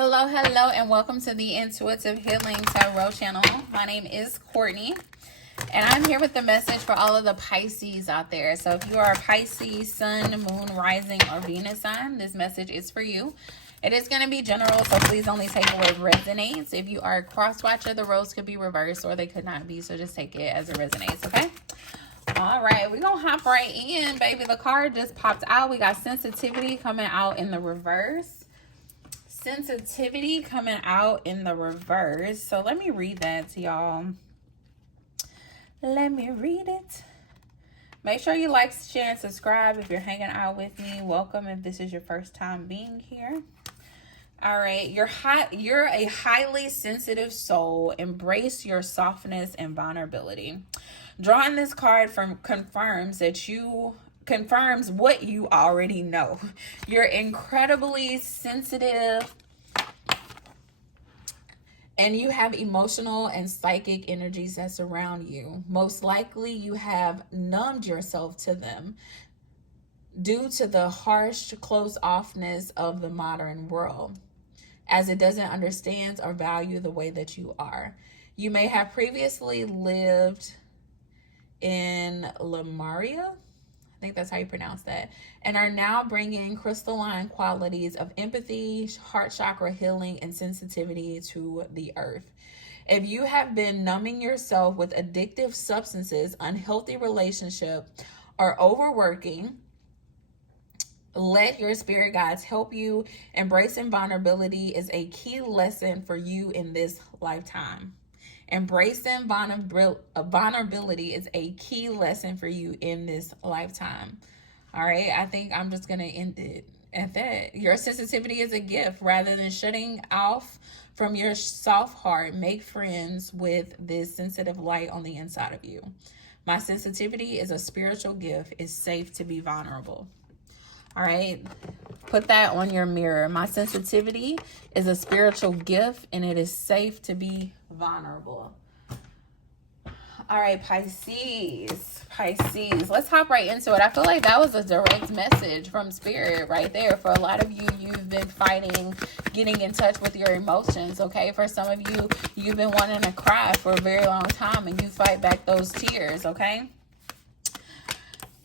Hello, and welcome to the Intuitive Healing Tarot channel. My name is Courtney, and I'm here with the message for all of the Pisces out there. So if you are a Pisces, Sun, Moon, Rising, or Venus sign, this message is for you. It is going to be general, so please only take what resonates. If you are a cross watcher, the roles could be reversed or they could not be, so just take it as it resonates, okay? All right, we're going to hop right in, baby. The card just popped out. We got sensitivity coming out in the reverse. Sensitivity coming out in the reverse. So let me read that to y'all. Let me read it. Make sure you like, share, and subscribe if you're hanging out with me. Welcome if this is your first time being here. All right, you're a highly sensitive soul. Embrace your softness and vulnerability. Drawing this card confirms what you already know. You're incredibly sensitive and you have emotional and psychic energies that surround you. Most likely you have numbed yourself to them due to the harsh closed-offness of the modern world, as it doesn't understand or value the way that you are. You may have previously lived in Lemuria, I think that's how you pronounce that, and are now bringing crystalline qualities of empathy, heart chakra healing, and sensitivity to the earth. If you have been numbing yourself with addictive substances, unhealthy relationship, or overworking, let your spirit guides help you. Embracing vulnerability is a key lesson for you in this lifetime. Embracing vulnerability is a key lesson for you in this lifetime. All right, I think I'm just going to end it at that. Your sensitivity is a gift. Rather than shutting off from your soft heart, make friends with this sensitive light on the inside of you. My sensitivity is a spiritual gift. It's safe to be vulnerable. All right, put that on your mirror. My sensitivity is a spiritual gift, and it is safe to be vulnerable. All right, Pisces. Let's hop right into it. I feel like that was a direct message from Spirit right there. For a lot of you, you've been fighting getting in touch with your emotions, okay? For some of you, you've been wanting to cry for a very long time, and you fight back those tears, okay?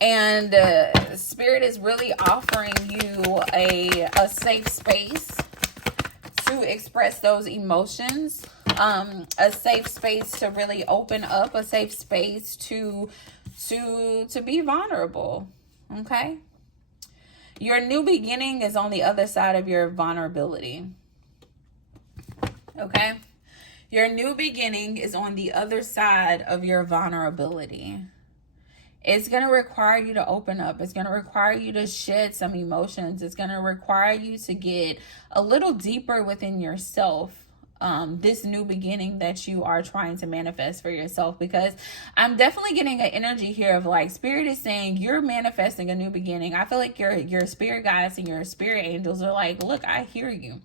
And Spirit is really offering you a safe space to express those emotions, a safe space to really open up, a safe space to be vulnerable, okay? Your new beginning is on the other side of your vulnerability, okay? Your new beginning is on the other side of your vulnerability. It's going to require you to open up. It's going to require you to shed some emotions. It's going to require you to get a little deeper within yourself. This new beginning that you are trying to manifest for yourself, because I'm definitely getting an energy here of like Spirit is saying you're manifesting a new beginning. I feel like your spirit guides and your spirit angels are like, look, I hear you.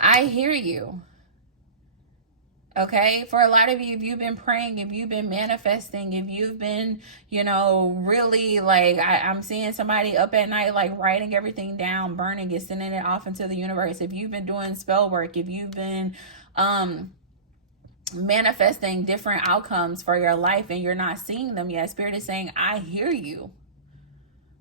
I hear you. Okay, for a lot of you, if you've been praying, if you've been manifesting, if you've been, really like, I'm seeing somebody up at night, like writing everything down, burning it, sending it off into the universe. If you've been doing spell work, if you've been manifesting different outcomes for your life and you're not seeing them yet, Spirit is saying, I hear you.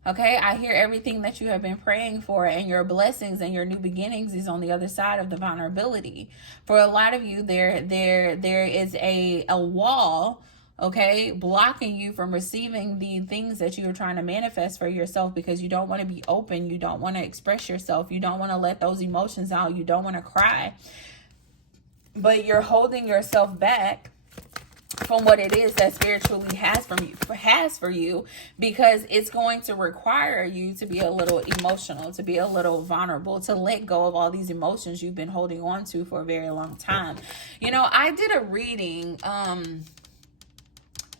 Okay, I hear everything that you have been praying for, and your blessings and your new beginnings is on the other side of the vulnerability. For a lot of you, there is a wall, okay, blocking you from receiving the things that you are trying to manifest for yourself, because you don't want to be open, you don't want to express yourself, you don't want to let those emotions out, you don't want to cry, but you're holding yourself back from what it is that Spirit truly has for you, because it's going to require you to be a little emotional, to be a little vulnerable, to let go of all these emotions you've been holding on to for a very long time. I did a reading,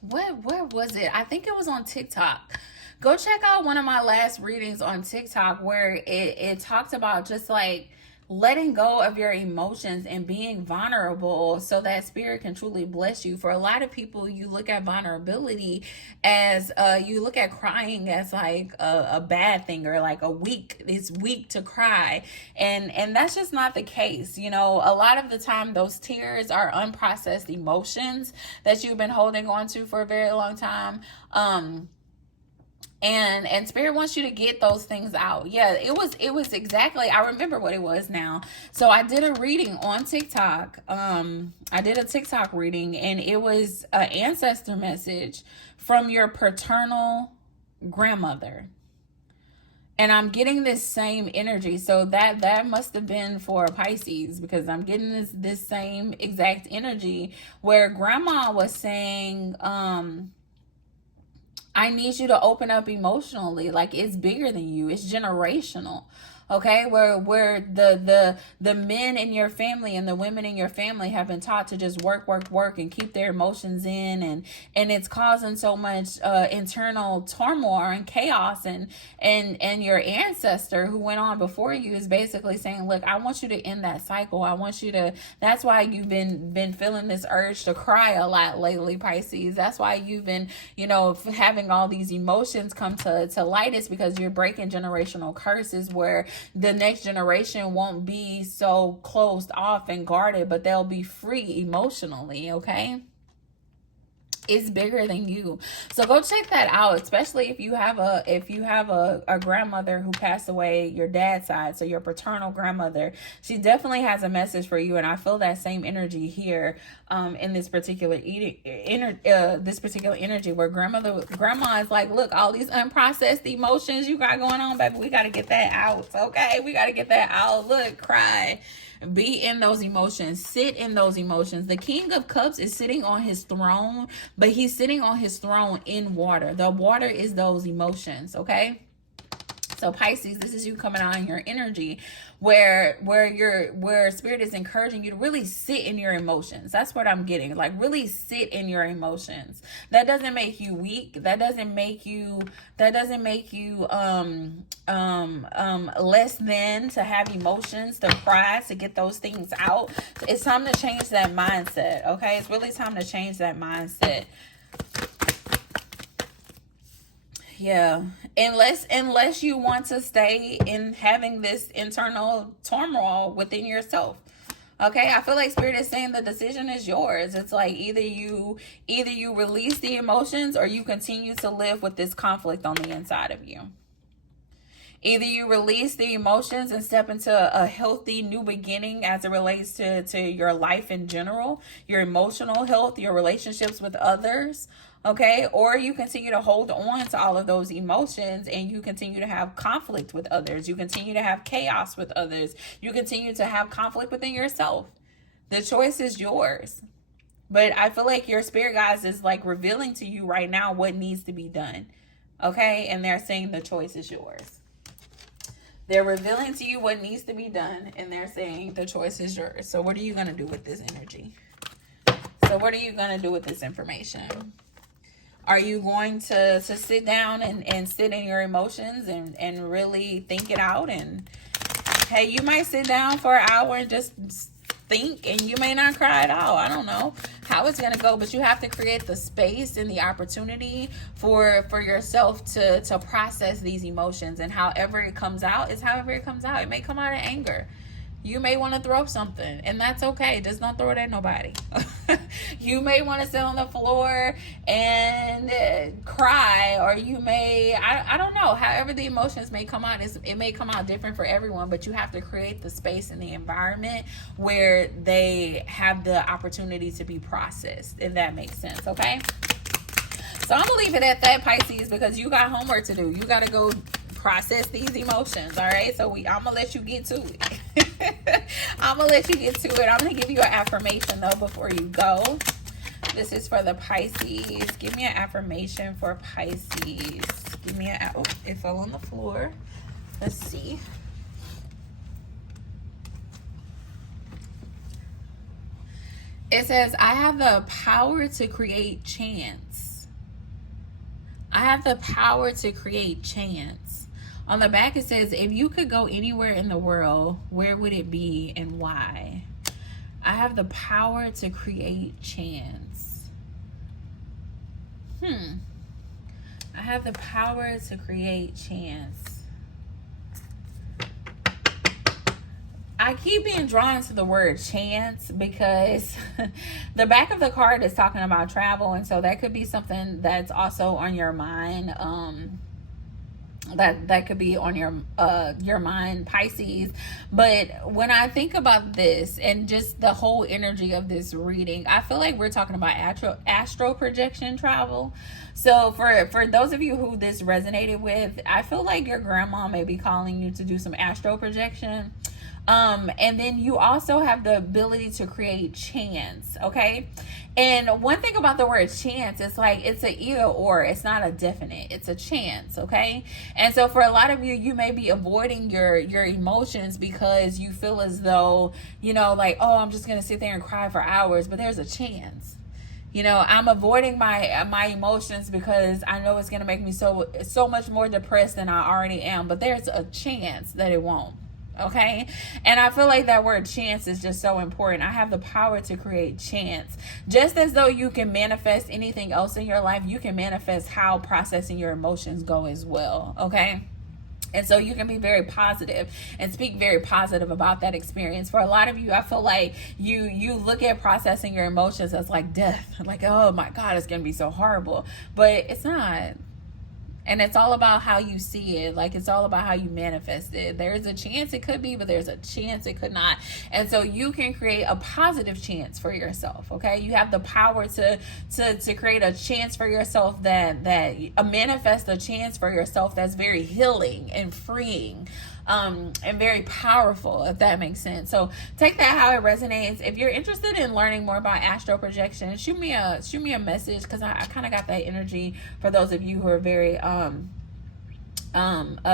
where was it? I think it was on TikTok. Go check out one of my last readings on TikTok where it talked about just like letting go of your emotions and being vulnerable so that spirit can truly bless you. For a lot of people, you look at vulnerability as you look at crying as like a bad thing, or like it's weak to cry, and that's just not the case. You know, a lot of the time those tears are unprocessed emotions that you've been holding on to for a very long time. And spirit wants you to get those things out. Yeah, it was exactly, I remember what it was now. So I did a reading on TikTok. I did a TikTok reading, and it was an ancestor message from your paternal grandmother. And I'm getting this same energy. So that must have been for Pisces, because I'm getting this same exact energy where grandma was saying, I need you to open up emotionally. Like, it's bigger than you. It's generational. Okay, where the men in your family and the women in your family have been taught to just work and keep their emotions in, and it's causing so much internal turmoil and chaos, and your ancestor who went on before you is basically saying, look, I want you to end that cycle. I want you to, that's why you've been feeling this urge to cry a lot lately, Pisces. That's why you've been, you know, having all these emotions come to light. Is because you're breaking generational curses where the next generation won't be so closed off and guarded, but they'll be free emotionally. Okay, it's bigger than you. So go check that out, especially if you have a grandmother who passed away, your dad's side, so your paternal grandmother. She definitely has a message for you, and I feel that same energy here in this particular energy where grandma is like, look, all these unprocessed emotions you got going on, baby, we got to get that out. Okay, we got to get that out. Look, cry. Be in those emotions. Sit in those emotions. The King of Cups is sitting on his throne, but he's sitting on his throne in water. The water is those emotions, okay? So Pisces, this is you coming out in your energy where spirit is encouraging you to really sit in your emotions. That's what I'm getting. Like, really sit in your emotions. That doesn't make you weak. That doesn't make you less than to have emotions, to cry, to get those things out. It's time to change that mindset. Okay? It's really time to change that mindset. Yeah, unless you want to stay in having this internal turmoil within yourself. Okay, I feel like spirit is saying the decision is yours. It's like either you release the emotions, or you continue to live with this conflict on the inside of you. Either you release the emotions and step into a healthy new beginning as it relates to your life in general, your emotional health, your relationships with others, okay? Or you continue to hold on to all of those emotions, and you continue to have conflict with others. You continue to have chaos with others. You continue to have conflict within yourself. The choice is yours. But I feel like your spirit guides is like revealing to you right now what needs to be done, okay? And they're saying the choice is yours. They're revealing to you what needs to be done, and they're saying the choice is yours. So what are you going to do with this energy? So what are you going to do with this information? Are you going to sit down and sit in your emotions and really think it out? And hey, you might sit down for an hour and just think, and you may not cry at all. I don't know how it's going to go, but you have to create the space and the opportunity for yourself to process these emotions. And however it comes out is however it comes out. It may come out of anger. You may want to throw something, and that's okay. Just don't throw it at nobody. You may want to sit on the floor and cry, or you may, I don't know. However the emotions may come out, it may come out different for everyone, but you have to create the space and the environment where they have the opportunity to be processed, if that makes sense, okay? So I'm going to leave it at that, Pisces, because you got homework to do. You got to go process these emotions, all right? So I'm gonna let you get to it. I'm gonna let you get to it. I'm gonna give you an affirmation though before you go. This is for the Pisces. Give me an affirmation for Pisces. Give me oh, it fell on the floor. Let's see. It says, I have the power to create chance. I have the power to create chance. On the back it says, if you could go anywhere in the world, where would it be and why? I have the power to create chance. I have the power to create chance. I keep being drawn to the word chance because the back of the card is talking about travel, and so that could be something that's also on your mind. That could be on your mind, Pisces. But when I think about this and just the whole energy of this reading, I feel like we're talking about astro projection travel. So for those of you who this resonated with, I feel like your grandma may be calling you to do some astro projection. And then you also have the ability to create chance, okay? And one thing about the word chance, it's like it's an either or. It's not a definite. It's a chance, okay? And so for a lot of you, you may be avoiding your emotions because you feel as though, you know, like, oh, I'm just going to sit there and cry for hours, but there's a chance. You know, I'm avoiding my emotions because I know it's going to make me so much more depressed than I already am, but there's a chance that it won't. Okay, and I feel like that word chance is just so important. I have the power to create chance. Just as though you can manifest anything else in your life, you can manifest how processing your emotions go as well. Okay. And so you can be very positive and speak very positive about that experience. For a lot of you, I feel like you look at processing your emotions as like death. Like, oh my God, it's going to be so horrible. But it's not. And it's all about how you see it. Like, it's all about how you manifest it. There's a chance it could be, but there's a chance it could not. And so you can create a positive chance for yourself, okay? You have the power to create a chance for yourself that manifest a chance for yourself that's very healing and freeing. And very powerful, if that makes sense. So take that how it resonates. If you're interested in learning more about astro projection, shoot me a message, because I kind of got that energy for those of you who are very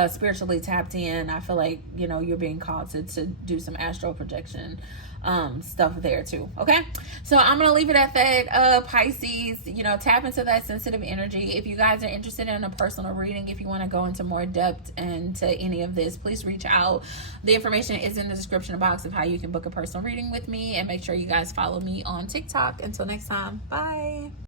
spiritually tapped in. I feel like, you know, you're being called to do some astral projection stuff there too. Okay, so I'm gonna leave it at that. Pisces, you know, tap into that sensitive energy. If you guys are interested in a personal reading, if you want to go into more depth into any of this, please reach out. The information is in the description box of how you can book a personal reading with me, and make sure you guys follow me on TikTok. Until next time, bye.